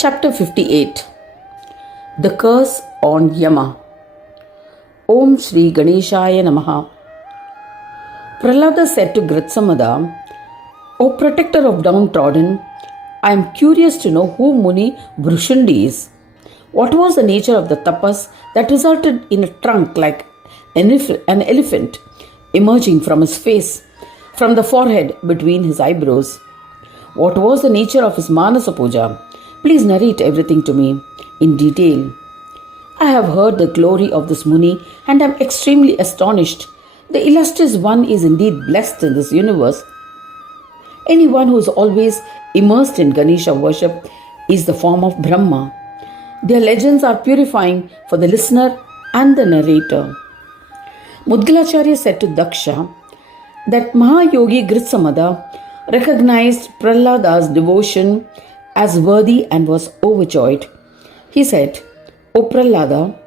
Chapter 58. The Curse on Yama. Om Shri Ganeshaya Namaha. Prahlada said to Gridsamada, O protector of downtrodden, I am curious to know who Muni Burushundi is. What was the nature of the tapas that resulted in a trunk like an elephant emerging from his face, from the forehead between his eyebrows? What was the nature of his Manasa Puja? Please narrate everything to me in detail. I have heard the glory of this Muni and am extremely astonished. The illustrious one is indeed blessed in this universe. Anyone who is always immersed in Ganesha worship is the form of Brahma. Their legends are purifying for the listener and the narrator. Mudgalacharya said to Daksha that Mahayogi Gridsamada recognized Prahlada's devotion as worthy and was overjoyed. He said, O Prahlada,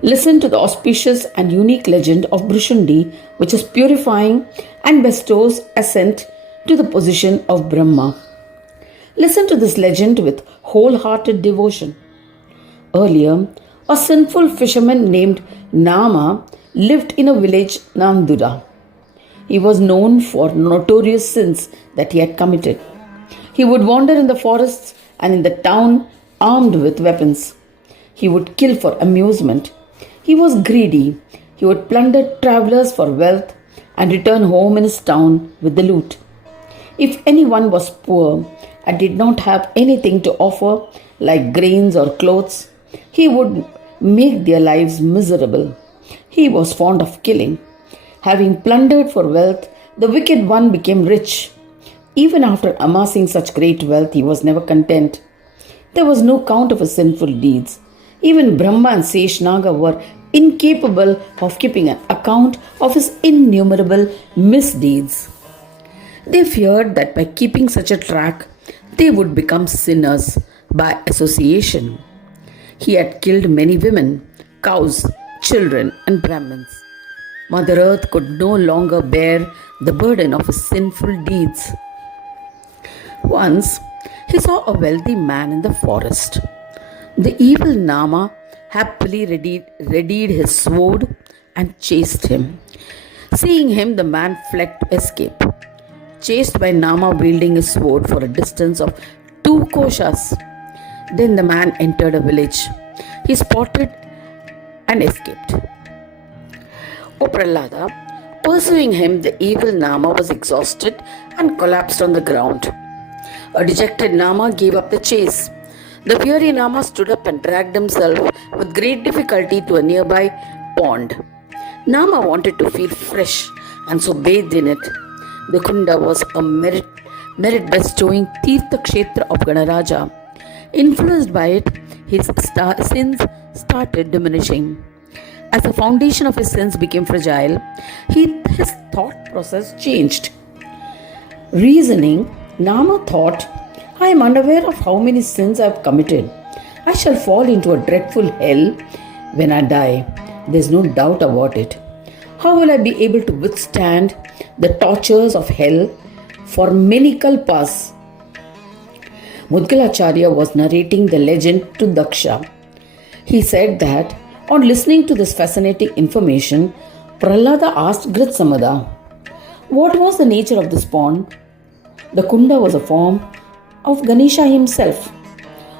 listen to the auspicious and unique legend of Burushundi, which is purifying and bestows ascent to the position of Brahma. Listen to this legend with wholehearted devotion. Earlier, a sinful fisherman named Nama lived in a village Nandura. He was known for notorious sins that he had committed. He would wander in the forests and in the town armed with weapons. He would kill for amusement. He was greedy. He would plunder travelers for wealth and return home in his town with the loot. If anyone was poor and did not have anything to offer, like grains or clothes, he would make their lives miserable. He was fond of killing. Having plundered for wealth, the wicked one became rich. Even after amassing such great wealth, he was never content. There was no count of his sinful deeds. Even Brahma and Seshnaga were incapable of keeping an account of his innumerable misdeeds. They feared that by keeping such a track, they would become sinners by association. He had killed many women, cows, children, and Brahmins. Mother Earth could no longer bear the burden of his sinful deeds. Once, he saw a wealthy man in the forest. The evil Nama happily readied his sword and chased him. Seeing him, the man fled to escape. Chased by Nama wielding his sword for a distance of 2 koshas. Then the man entered a village. He spotted and escaped. O Prahlada, pursuing him, the evil Nama was exhausted and collapsed on the ground. A dejected Nama gave up the chase. The weary Nama stood up and dragged himself with great difficulty to a nearby pond. Nama wanted to feel fresh and so bathed in it. The Kunda was a merit bestowing Tirtha Kshetra of Ganaraja. Influenced by it, his sins started diminishing. As the foundation of his sins became fragile, his thought process changed. Reasoning, Nama thought, I am unaware of how many sins I have committed. I shall fall into a dreadful hell when I die. There is no doubt about it. How will I be able to withstand the tortures of hell for many kalpas? Mudgalacharya was narrating the legend to Daksha. He said that on listening to this fascinating information, Prahlada asked Gridsamada, what was the nature of this pond? The Kunda was a form of Ganesha himself,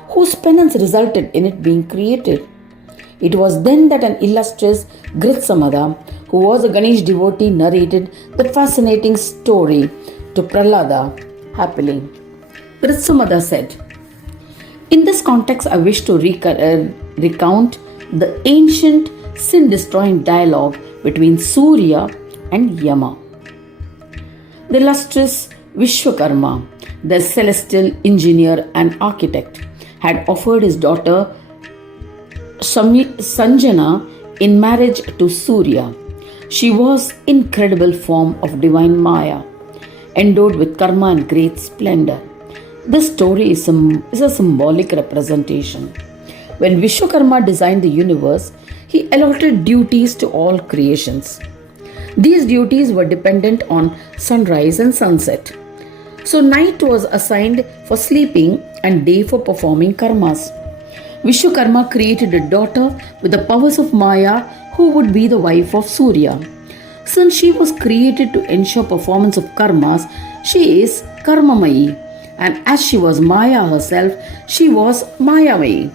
whose penance resulted in it being created. It was then that an illustrious Gridsamada, who was a Ganesh devotee, narrated the fascinating story to Prahlada happily. Gridsamada said, in this context, I wish to recount the ancient sin-destroying dialogue between Surya and Yama. The illustrious Vishwakarma, the celestial engineer and architect, had offered his daughter Sanjana in marriage to Surya. She was incredible form of divine Maya, endowed with karma and great splendor. This story is a symbolic representation. When Vishwakarma designed the universe, he allotted duties to all creations. These duties were dependent on sunrise and sunset. So night was assigned for sleeping and day for performing karmas. Vishwakarma created a daughter with the powers of Maya who would be the wife of Surya. Since she was created to ensure performance of karmas, she is Karmamayi, and as she was Maya herself, she was Mayamayi.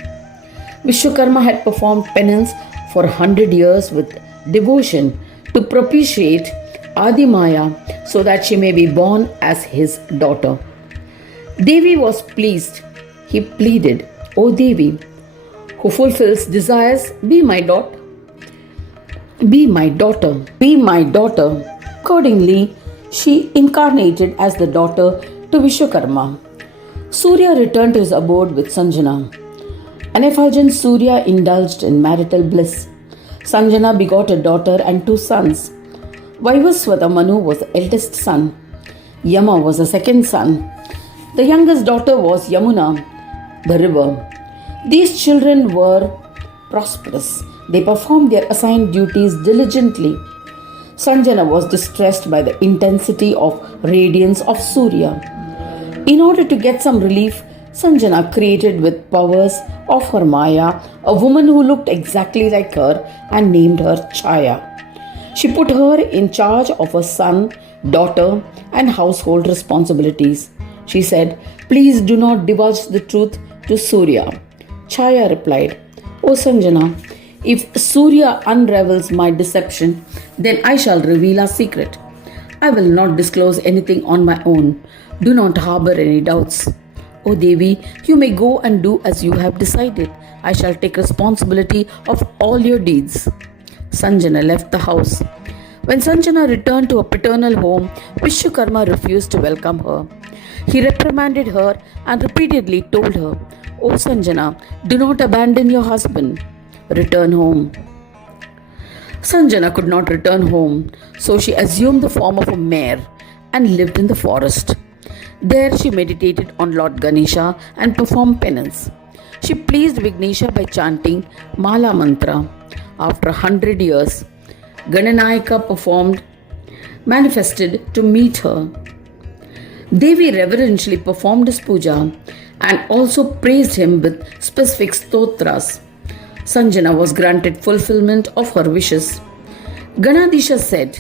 Vishwakarma had performed penance for 100 years with devotion to propitiate Adi Maya so that she may be born as his daughter. Devi was pleased. He pleaded, "O Devi, who fulfills desires, be my daughter. Be my daughter. Be my daughter." Accordingly, she incarnated as the daughter to Vishwakarma. Surya returned to his abode with Sanjana. An effulgent Surya indulged in marital bliss. Sanjana begot a daughter and 2 sons. Vaivaswata Manu was the eldest son. Yama was the second son. The youngest daughter was Yamuna, the river. These children were prosperous. They performed their assigned duties diligently. Sanjana was distressed by the intensity of radiance of Surya. In order to get some relief, Sanjana created with powers of her Maya a woman who looked exactly like her and named her Chaya. She put her in charge of her son, daughter, and household responsibilities. She said, "Please do not divulge the truth to Surya." Chaya replied, "O Sanjana, if Surya unravels my deception, then I shall reveal our secret. I will not disclose anything on my own. Do not harbor any doubts. O Devi, you may go and do as you have decided. I shall take responsibility of all your deeds." Sanjana left the house. When Sanjana returned to her paternal home, Vishwakarma refused to welcome her. He reprimanded her and repeatedly told her, "O Sanjana, do not abandon your husband. Return home." Sanjana could not return home, so she assumed the form of a mare and lived in the forest. There she meditated on Lord Ganesha and performed penance. She pleased Ganesha by chanting Mala Mantra. After 100 years, Ganayaka manifested to meet her. Devi reverentially performed his puja and also praised him with specific stotras. Sanjana was granted fulfillment of her wishes. Ganadisha said,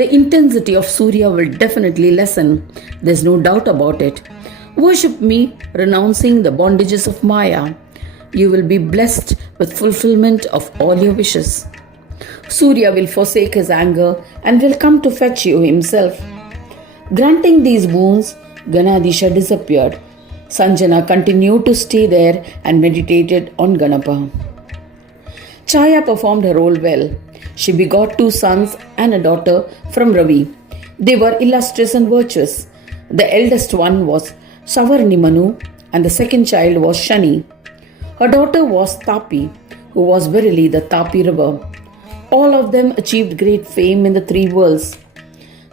"The intensity of Surya will definitely lessen. There's no doubt about it. Worship me, renouncing the bondages of Maya. You will be blessed with fulfillment of all your wishes. Surya will forsake his anger and will come to fetch you himself." Granting these boons, Ganadisha disappeared. Sanjana continued to stay there and meditated on Ganapa. Chaya performed her role well. She begot 2 sons and a daughter from Ravi. They were illustrious and virtuous. The eldest one was Savarni Manu and the second child was Shani. Her daughter was Tapi, who was verily the Tapi river. All of them achieved great fame in the 3 worlds.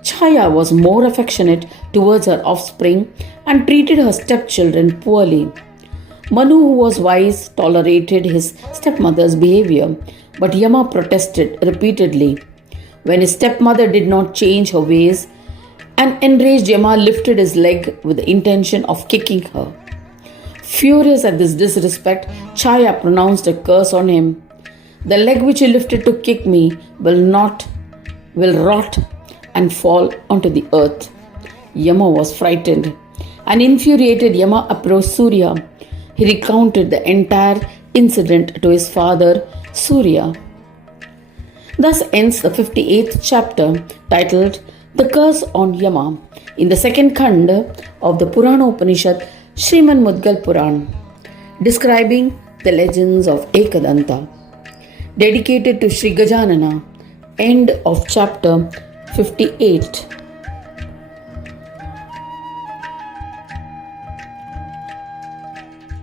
Chaya was more affectionate towards her offspring and treated her stepchildren poorly. Manu, who was wise, tolerated his stepmother's behavior, but Yama protested repeatedly. When his stepmother did not change her ways, an enraged Yama lifted his leg with the intention of kicking her. Furious at this disrespect, Chaya pronounced a curse on him. "The leg which you lifted to kick me will rot and fall onto the earth." Yama was frightened. An infuriated Yama approached Surya. He recounted the entire incident to his father, Surya. Thus ends the 58th chapter titled The Curse on Yama in the second Khanda of the Purana Upanishad Srimad Mudgal Purana, describing the legends of Ekadanta. Dedicated to Sri Gajanana. End of chapter 58.